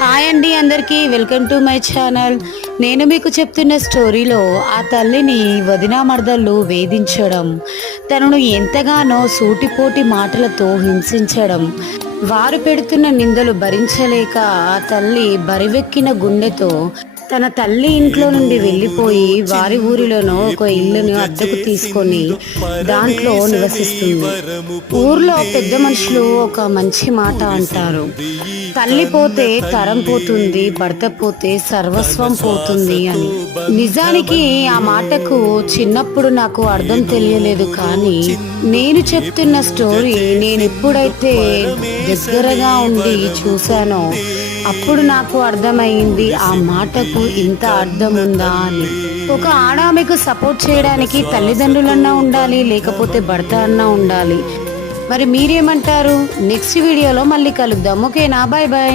Hi అండి అందరికీ welcome to my channel. నేను మీకు చెప్తున్న స్టోరీలో ఆ తల్లిని వదినా మరదళ్ళు వేధించడం తనను ఎంతగానో సూటిపోటి మాటలతో హింసించడం వారు పెడుతున్న నిందలు భరించలేక ఆ తల్లి బరివెక్కిన గుండెతో తన తల్లి ఇంట్లో నుండి వెళ్ళిపోయి వారి ఊరిలోనో ఒక ఇల్లును అద్దెకు తీసుకొని దాంట్లో నివసిస్తుంది. ఊర్లో పెద్ద మనుషులు ఒక మంచి మాట అంటారు. తల్లి పోతే తరం పోతుంది భర్త పోతే సర్వస్వం పోతుంది అని. నిజానికి ఆ మాటకు చిన్నప్పుడు నాకు అర్థం తెలియలేదు కానీ నేను చెప్తున్న స్టోరీ నేను ఎప్పుడైతే దగ్గరగా ఉండి చూశానో అప్పుడు నాకు అర్థమైంది ఆ మాటకు ఇంత అర్థం ఉందా అని. ఒక ఆడామెకు సపోర్ట్ చేయడానికి తల్లిదండ్రులన్నా ఉండాలి లేకపోతే భర్త అన్నా ఉండాలి. మరి మీరేమంటారు? నెక్స్ట్ వీడియోలో మళ్ళీ కలుద్దాం. ఓకేనా? Bye bye